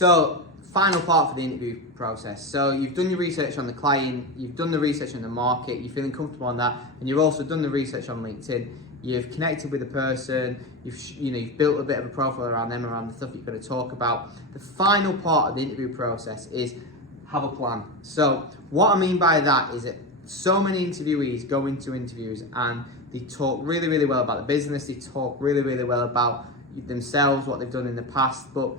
So, final part for the interview process. So you've done your research on the client, you've done the research on the market, you're feeling comfortable on that, and you've also done the research on LinkedIn. You've connected with the person, you've built a bit of a profile around them, around the stuff you're going to talk about. The final part of the interview process is have a plan. So what I mean by that is that so many interviewees go into interviews and they talk really, really well about the business, they talk really, really well about themselves, what they've done in the past, but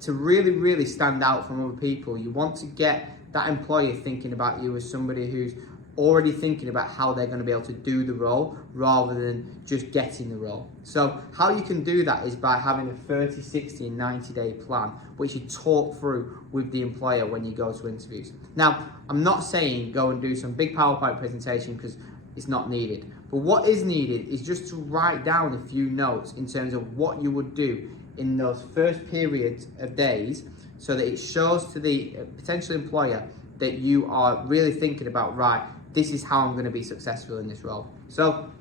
to really, really stand out from other people, you want to get that employer thinking about you as somebody who's already thinking about how they're going to be able to do the role rather than just getting the role. So how you can do that is by having a 30, 60 and 90-day plan, which you talk through with the employer when you go to interviews. Now, I'm not saying go and do some big PowerPoint presentation because it's not needed. But what is needed is just to write down a few notes in terms of what you would do in those first periods of days so that it shows to the potential employer that you are really thinking about, right, this is how I'm going to be successful in this role. So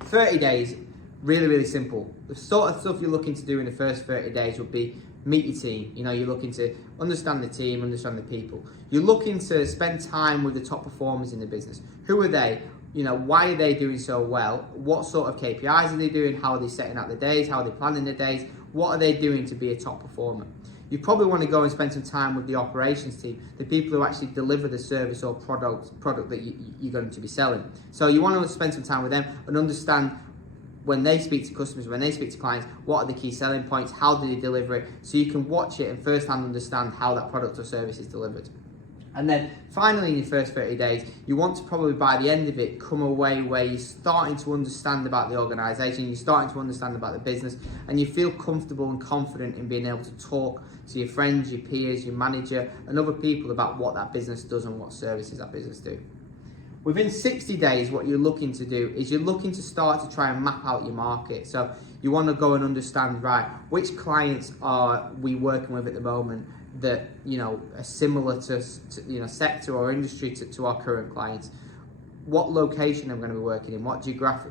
30 days, really, really simple. The sort of stuff you're looking to do in the first 30 days would be meet your team. You know, you're looking to understand the team, understand the people. You're looking to spend time with the top performers in the business. Who are they? You know, why are they doing so well? What sort of KPIs are they doing? How are they setting out the days? How are they planning the days? What are they doing to be a top performer? You probably want to go and spend some time with the operations team, the people who actually deliver the service or product that you're going to be selling. So you want to spend some time with them and understand when they speak to customers, when they speak to clients, what are the key selling points, how do they deliver it, so you can watch it and firsthand understand how that product or service is delivered. And then finally, in your first 30 days, you want to probably by the end of it come away where you're starting to understand about the organisation, you're starting to understand about the business, and you feel comfortable and confident in being able to talk to your friends, your peers, your manager, and other people about what that business does and what services that business do. Within 60 days, what you're looking to do is you're looking to start to try and map out your market. So you want to go and understand, right, which clients are we working with at the moment that, you know, are similar to you know, sector or industry to our current clients. What location I'm going to be working in, what geography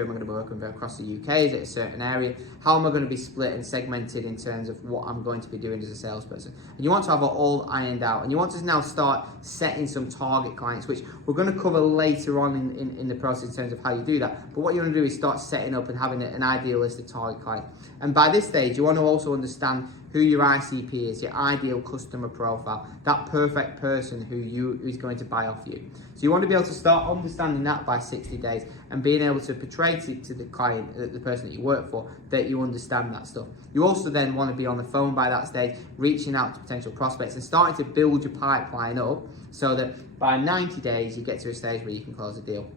am I going to be working with across the UK, is it a certain area, how am I going to be split and segmented in terms of what I'm going to be doing as a salesperson. And you want to have it all ironed out, and you want to now start setting some target clients, which we're going to cover later on in the process in terms of how you do that. But what you want to do is start setting up and having an idealistic target client. And by this stage, you want to also understand who your ICP is, your ideal customer profile, that perfect person who's going to buy off you. So you want to be able to start understanding that by 60 days and being able to portray to the client, the person that you work for, that you understand that stuff. You also then want to be on the phone by that stage, reaching out to potential prospects and starting to build your pipeline up so that by 90 days, you get to a stage where you can close a deal.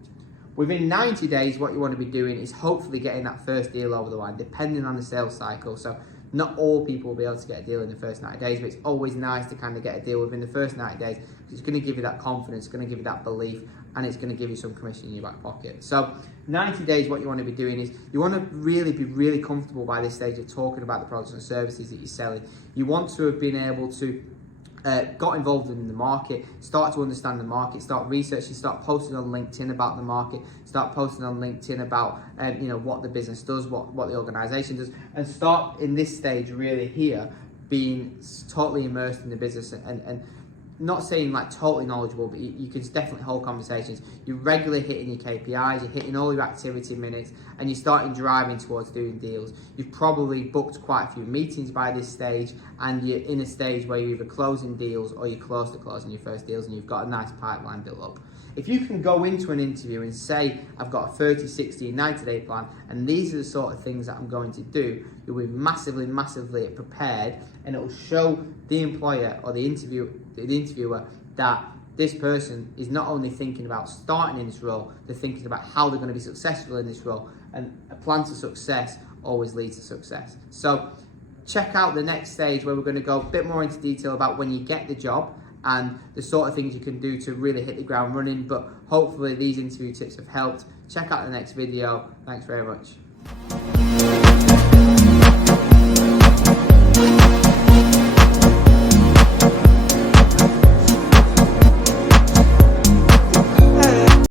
Within 90 days, what you want to be doing is hopefully getting that first deal over the line, depending on the sales cycle. So not all people will be able to get a deal in the first 90 days, but it's always nice to kind of get a deal within the first 90 days. It's going to give you that confidence, it's going to give you that belief, and it's going to give you some commission in your back pocket. So 90 days, what you want to be doing is you want to really be really comfortable by this stage of talking about the products and services that you're selling. You want to have been able to got involved in the market, start to understand the market, start researching, start posting on LinkedIn about the market, start posting on LinkedIn about you know, what the business does, what the organisation does, and start in this stage really here being totally immersed in the business and not saying like totally knowledgeable, but you can definitely hold conversations. You're regularly hitting your KPIs, you're hitting all your activity minutes, and you're starting driving towards doing deals. You've probably booked quite a few meetings by this stage, and you're in a stage where you're either closing deals or you're close to closing your first deals, and you've got a nice pipeline built up. If you can go into an interview and say, I've got a 30, 60, 90-day plan, and these are the sort of things that I'm going to do, you'll be massively, massively prepared, and it will show the employer or the interviewer that this person is not only thinking about starting in this role, they're thinking about how they're going to be successful in this role, and a plan to success always leads to success. So check out the next stage where we're going to go a bit more into detail about when you get the job and the sort of things you can do to really hit the ground running. But hopefully these interview tips have helped. Check out the next video. Thanks very much.